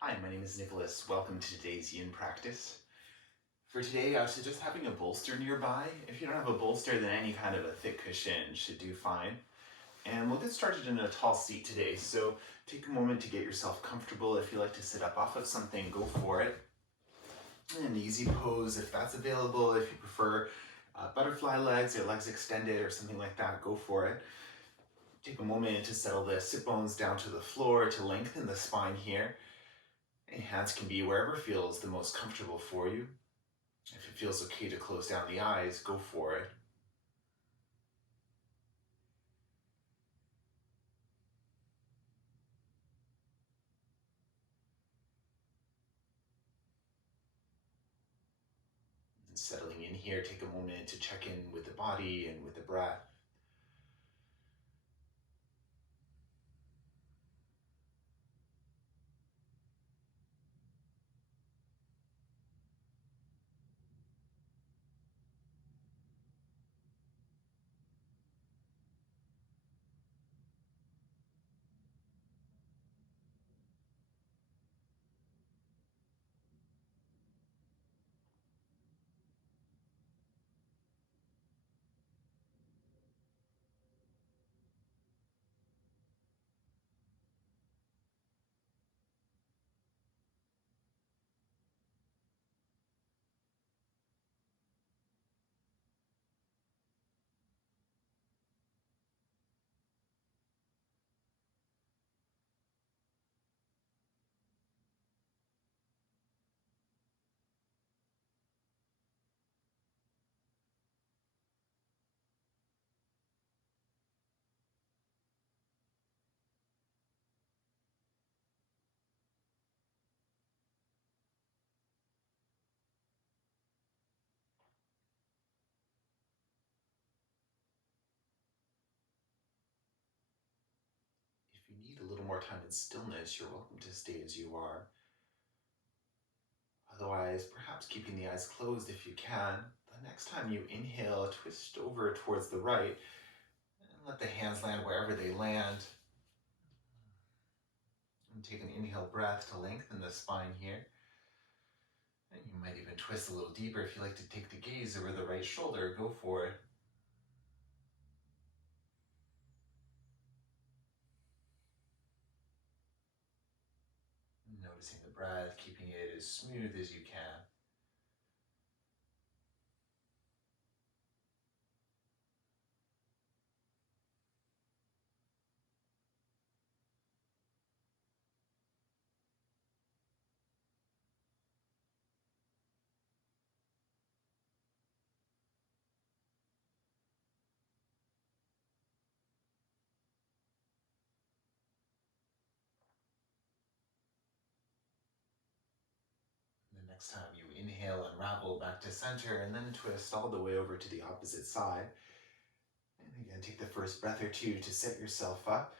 Hi, my name is Nicholas. Welcome to today's yin practice. For today, I would suggest having a bolster nearby. If you don't have a bolster, then any kind of a thick cushion should do fine. And we'll get started in a tall seat today, so take a moment to get yourself comfortable. If you like to sit up off of something, go for it. An easy pose if that's available. If you prefer butterfly legs or legs extended or something like that, go for it. Take a moment to settle the sit bones down to the floor to lengthen the spine here. And hands can be wherever feels the most comfortable for you. If it feels okay to close down the eyes, go for it. And settling in here, take a moment to check in with the body and with the breath. If you need a little more time in stillness, you're welcome to stay as you are. Otherwise, perhaps keeping the eyes closed if you can. The next time you inhale, twist over towards the right and let the hands land wherever they land. And take an inhale breath to lengthen the spine here. And you might even twist a little deeper if you like to take the gaze over the right shoulder, go for it. Noticing the breath, keeping it as smooth as you can. The next time you inhale, unravel back to center and then twist all the way over to the opposite side. And again, take the first breath or two to set yourself up.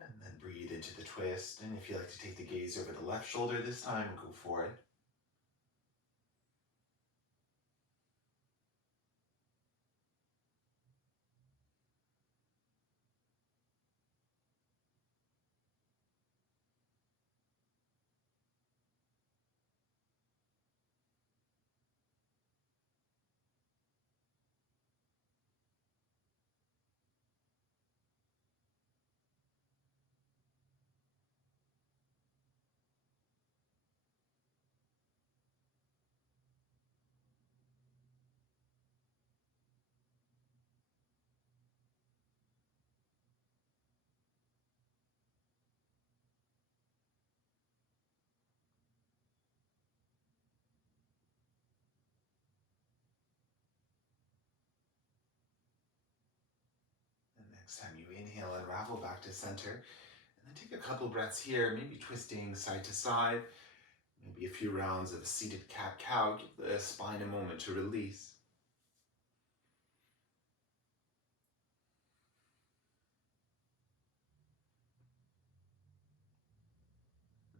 And then breathe into the twist. And if you like to take the gaze over the left shoulder this time, go for it. The next time you inhale, unravel back to center. And then take a couple breaths here, maybe twisting side to side. Maybe a few rounds of seated cat-cow. Give the spine a moment to release.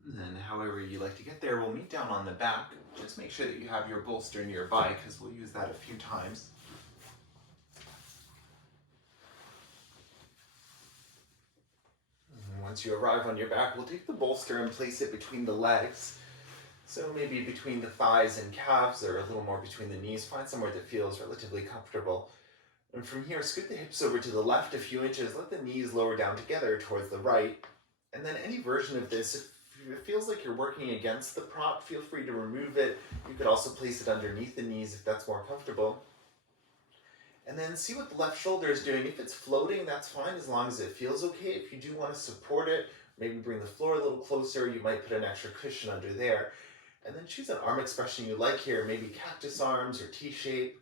And then however you like to get there, we'll meet down on the back. Just make sure that you have your bolster nearby because we'll use that a few times. Once you arrive on your back, we'll take the bolster and place it between the legs. So maybe between the thighs and calves, or a little more between the knees. Find somewhere that feels relatively comfortable. And from here, scoot the hips over to the left a few inches. Let the knees lower down together towards the right. And then any version of this, if it feels like you're working against the prop, feel free to remove it. You could also place it underneath the knees if that's more comfortable. And then see what the left shoulder is doing. If it's floating, that's fine as long as it feels okay. If you do want to support it, maybe bring the floor a little closer. You might put an extra cushion under there. And then choose an arm expression you like here, maybe cactus arms or T-shape.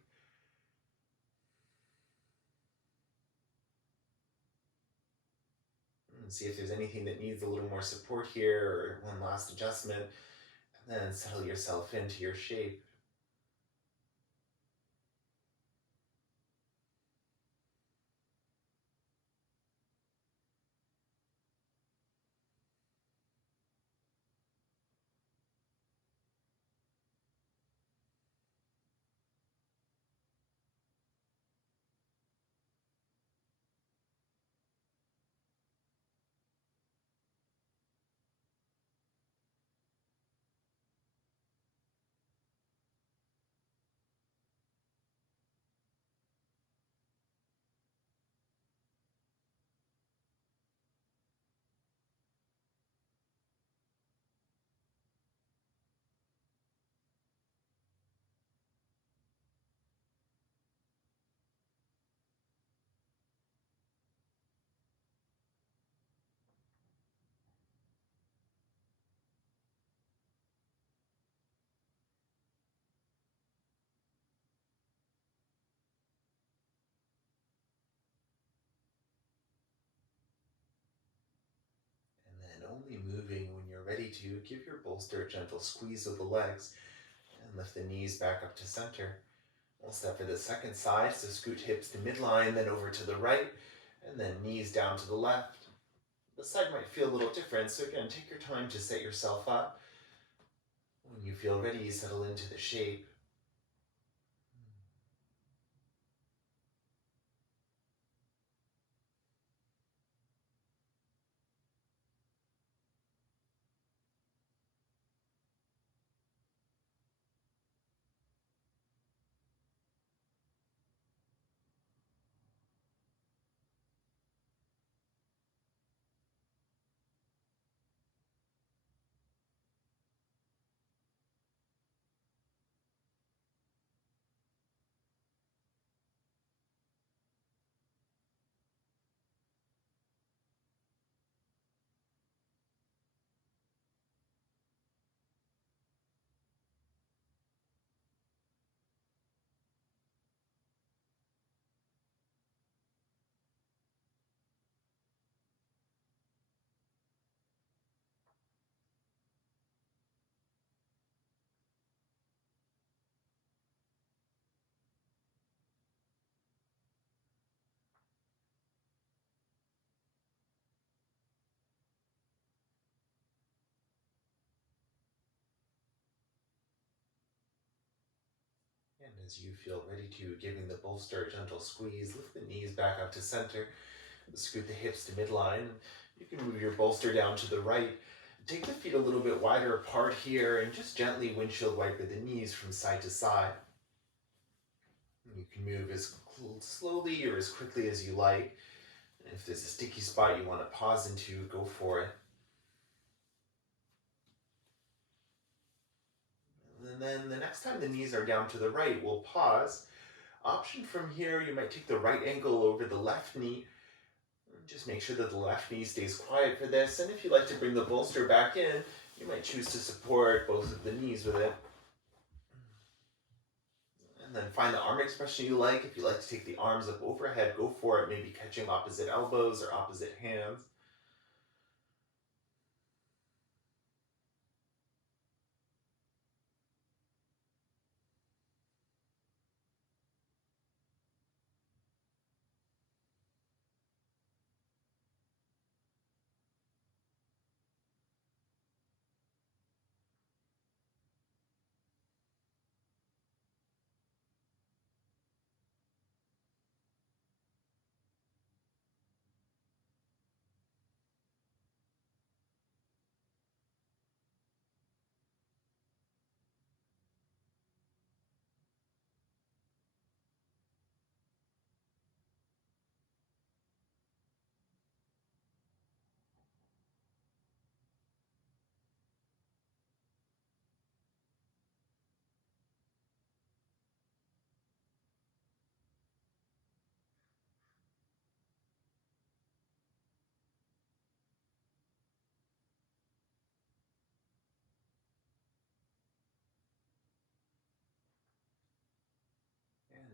And see if there's anything that needs a little more support here or one last adjustment. And then settle yourself into your shape. And then only moving when you're ready to, give your bolster a gentle squeeze of the legs and lift the knees back up to center. We'll step for the second side, so scoot hips to midline, then over to the right, and then knees down to the left. The side might feel a little different, so again, take your time to set yourself up. When you feel ready, settle into the shape. And as you feel ready to, giving the bolster a gentle squeeze, lift the knees back up to center, scoot the hips to midline. You can move your bolster down to the right. Take the feet a little bit wider apart here and just gently windshield wiper the knees from side to side. You can move as slowly or as quickly as you like. And if there's a sticky spot you want to pause into, go for it. And then the next time the knees are down to the right, we'll pause. Option from here, you might take the right ankle over the left knee. Just make sure that the left knee stays quiet for this. And if you like to bring the bolster back in, you might choose to support both of the knees with it. And then find the arm expression you like. If you like to take the arms up overhead, go for it, maybe catching opposite elbows or opposite hands.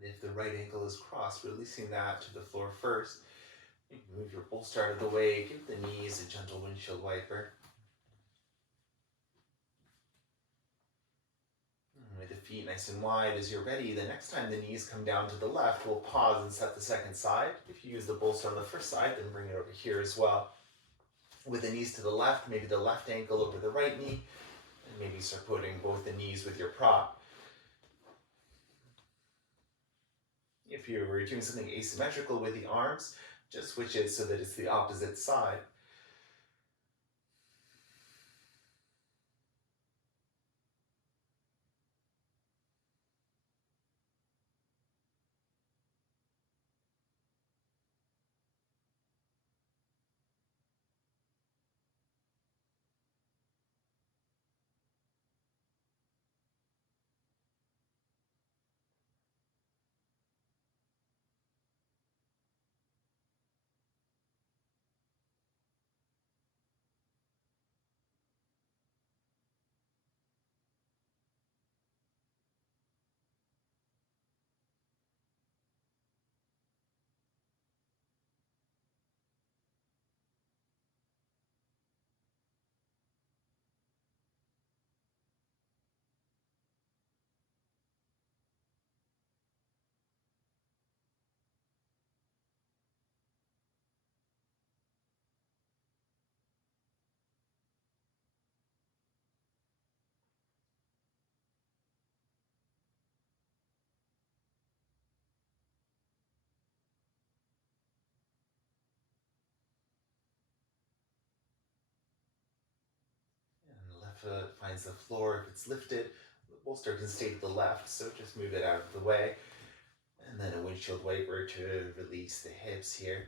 If the right ankle is crossed, releasing that to the floor first. You can move your bolster out of the way, give the knees a gentle windshield wiper. With the feet nice and wide as you're ready, the next time the knees come down to the left, we'll pause and set the second side. If you use the bolster on the first side, then bring it over here as well. With the knees to the left, maybe the left ankle over the right knee, and maybe start putting both the knees with your prop. If you were doing something asymmetrical with the arms, just switch it so that it's the opposite side. And the left foot finds the floor. If it's lifted, the bolster can stay to the left, so just move it out of the way. And then a windshield wiper to release the hips here.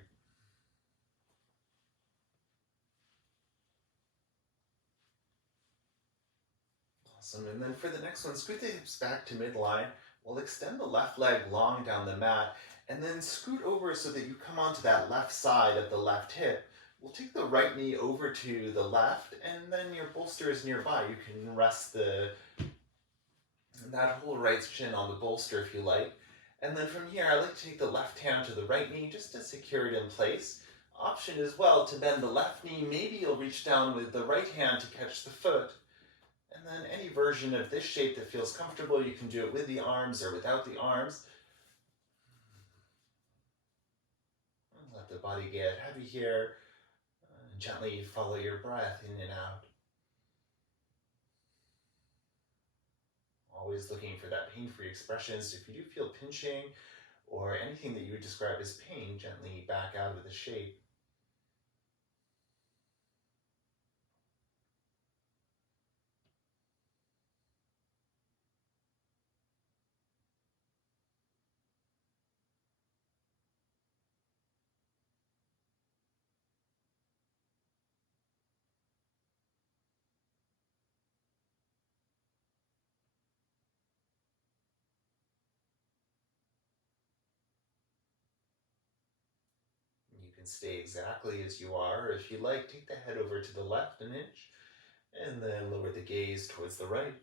Awesome. And then for the next one, scoot the hips back to midline. We'll extend the left leg long down the mat and then scoot over so that you come onto that left side of the left hip. We'll take the right knee over to the left, and then your bolster is nearby. You can rest that whole right shin on the bolster if you like. And then from here, I like to take the left hand to the right knee just to secure it in place. Option as well to bend the left knee. Maybe you'll reach down with the right hand to catch the foot. And then any version of this shape that feels comfortable, you can do it with the arms or without the arms. And let the body get heavy here. Gently follow your breath in and out. Always looking for that pain-free expression. So if you do feel pinching or anything that you would describe as pain, gently back out of the shape. You can stay exactly as you are, or if you like, take the head over to the left an inch, and then lower the gaze towards the right.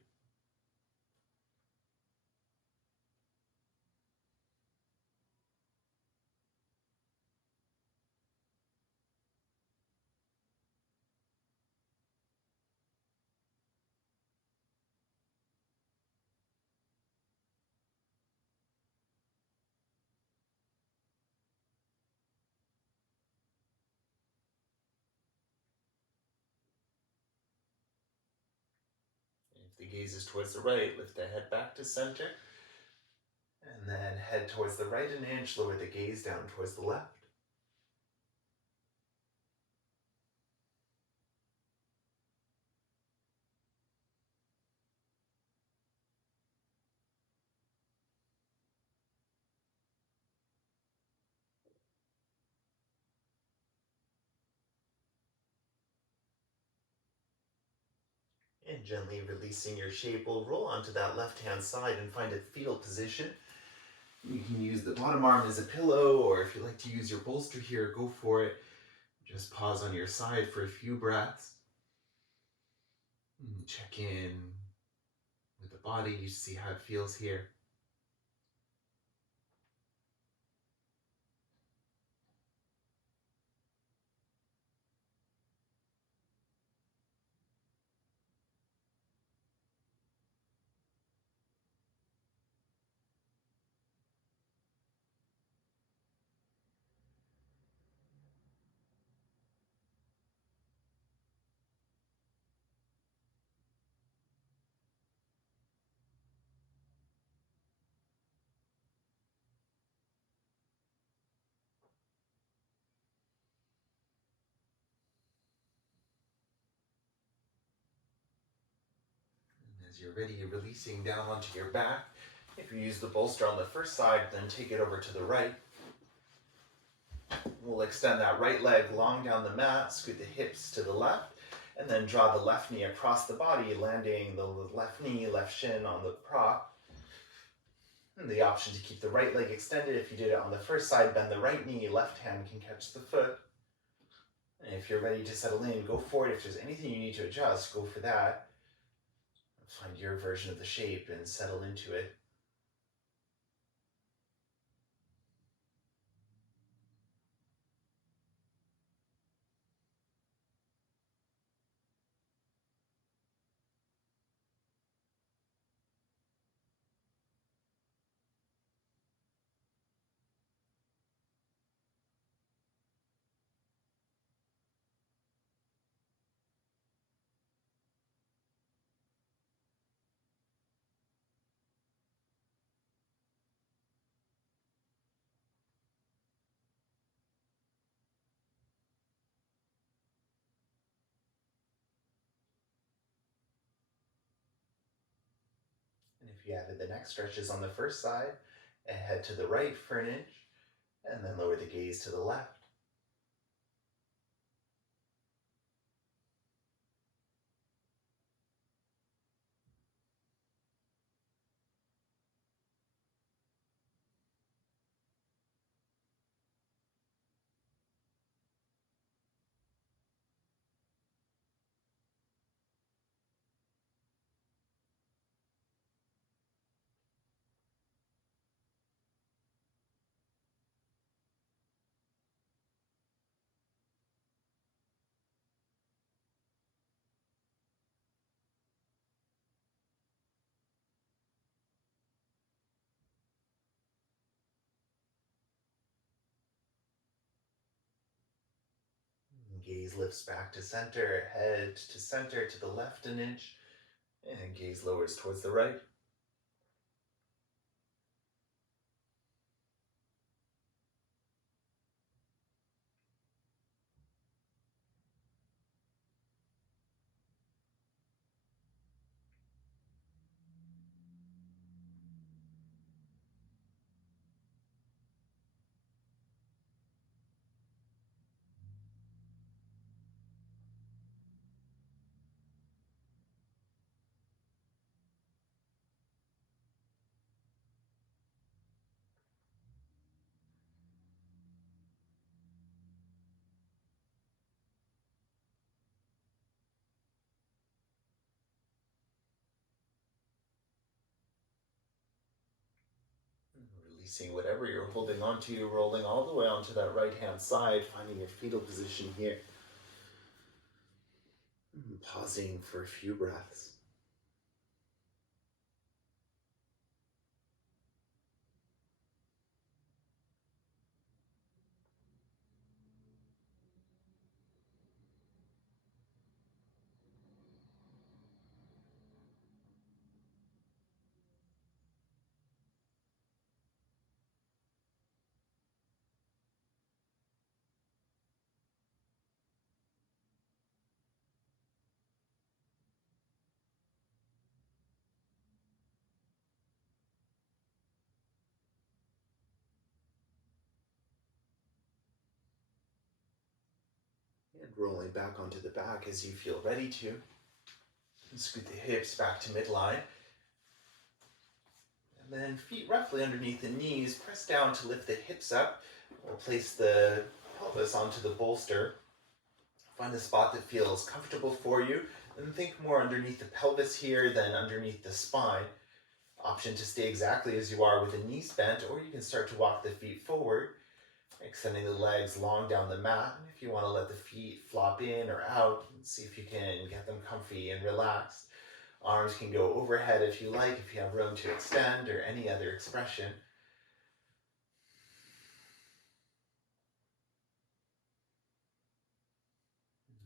If the gaze is towards the right, lift the head back to center, and then head towards the right an inch, lower the gaze down towards the left. And gently releasing your shape, we'll roll onto that left-hand side and find a fetal position. You can use the bottom arm as a pillow, or if you like to use your bolster here, go for it. Just pause on your side for a few breaths. Check in with the body, you see how it feels here. As you're ready, releasing down onto your back. If you use the bolster on the first side, then take it over to the right. We'll extend that right leg long down the mat, scoot the hips to the left, and then draw the left knee across the body, landing the left knee, left shin on the prop. And the option to keep the right leg extended. If you did it on the first side, bend the right knee, left hand can catch the foot. And if you're ready to settle in, go for it. If there's anything you need to adjust, go for that. Find your version of the shape and settle into it. And if you added the neck stretches on the first side, and head to the right for an inch, and then lower the gaze to the left. Gaze lifts back to center, head to center to the left an inch, and gaze lowers towards the right. Releasing whatever you're holding onto, rolling all the way onto that right hand side, finding your fetal position here. Pausing for a few breaths. And rolling back onto the back as you feel ready to. And scoot the hips back to midline. And then feet roughly underneath the knees, press down to lift the hips up. We'll place the pelvis onto the bolster. Find the spot that feels comfortable for you. And think more underneath the pelvis here than underneath the spine. Option to stay exactly as you are with the knees bent, or you can start to walk the feet forward, extending the legs long down the mat. And if you want to let the feet flop in or out, see if you can get them comfy and relaxed. Arms can go overhead if you like, if you have room to extend or any other expression.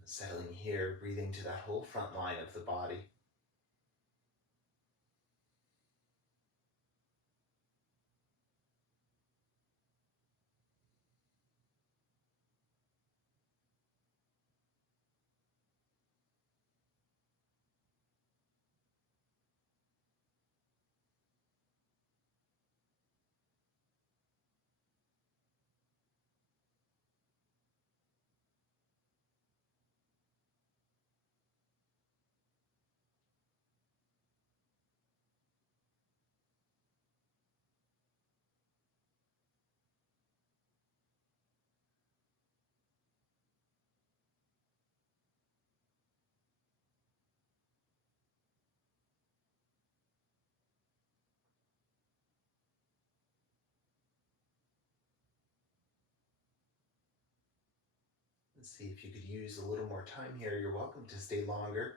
Settling here, breathing to that whole front line of the body. See if you could use a little more time here. You're welcome to stay longer.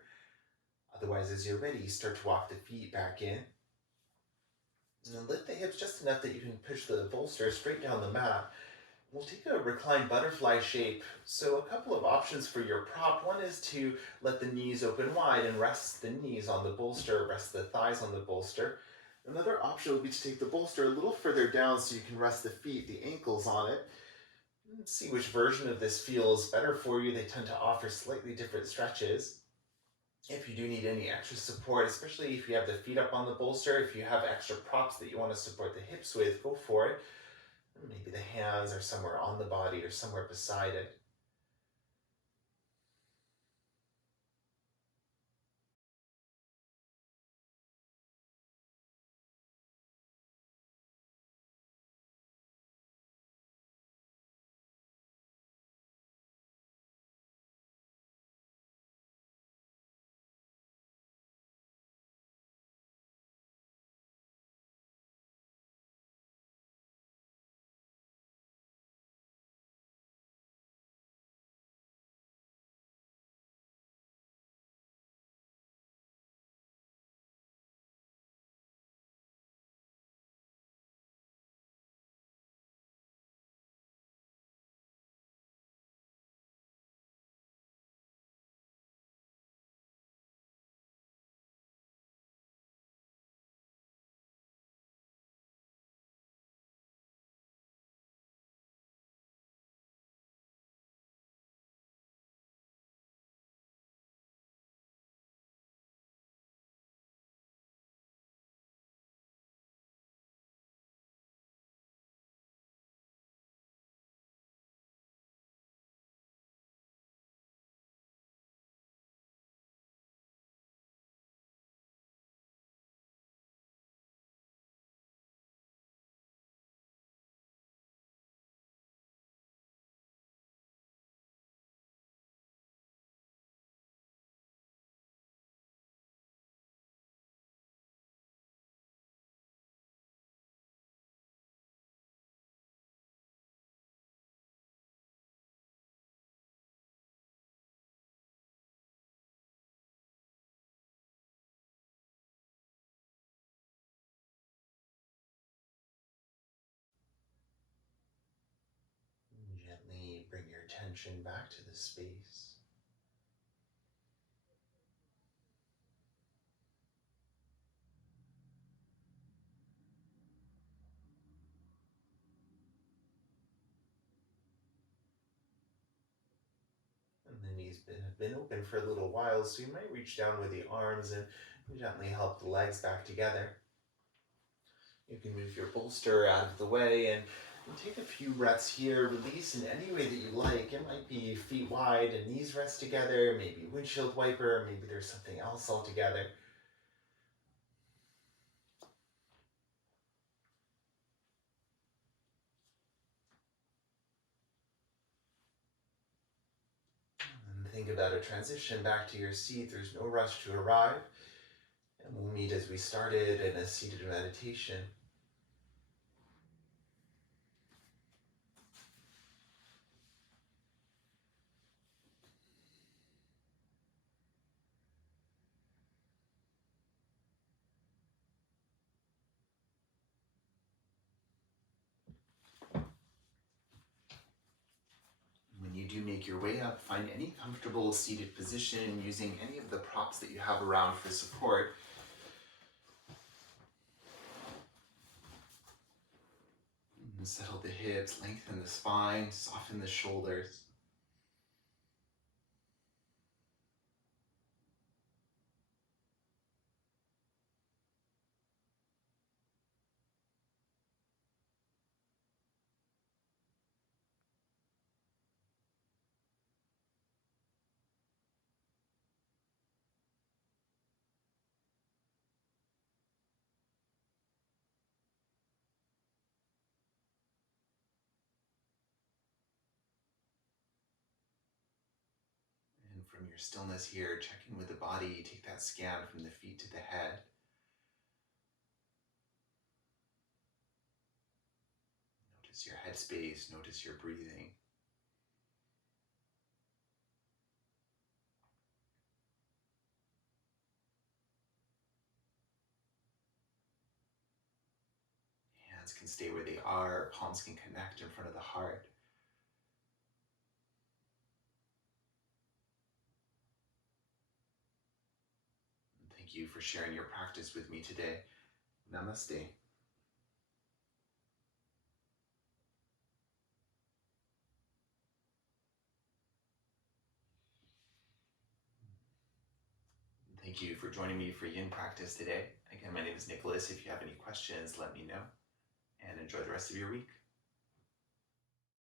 Otherwise, as you're ready, start to walk the feet back in. And then lift the hips just enough that you can push the bolster straight down the mat. We'll take a reclined butterfly shape. So a couple of options for your prop. One is to let the knees open wide and rest the knees on the bolster, rest the thighs on the bolster. Another option would be to take the bolster a little further down so you can rest the feet, the ankles on it. And see which version of this feels better for you. They tend to offer slightly different stretches. If you do need any extra support, especially if you have the feet up on the bolster, if you have extra props that you want to support the hips with, go for it. Maybe the hands are somewhere on the body or somewhere beside it. Gently bring your attention back to the space. And the knees have been open for a little while, so you might reach down with the arms and gently help the legs back together. You can move your bolster out of the way and take a few breaths here. Release in any way that you like. It might be feet wide and knees rest together, maybe windshield wiper, maybe there's something else altogether. And think about a transition back to your seat. There's no rush to arrive. And we'll meet as we started in a seated meditation. When you do make your way up, find any comfortable seated position using any of the props that you have around for support. And settle the hips, lengthen the spine, soften the shoulders. And from your stillness here, checking with the body, take that scan from the feet to the head. Notice your headspace, notice your breathing. hands can stay where they are, palms can connect in front of the heart. Thank you for sharing your practice with me today. Namaste. Thank you for joining me for yin practice today. Again, my name is Nicholas. If you have any questions, let me know, and enjoy the rest of your week.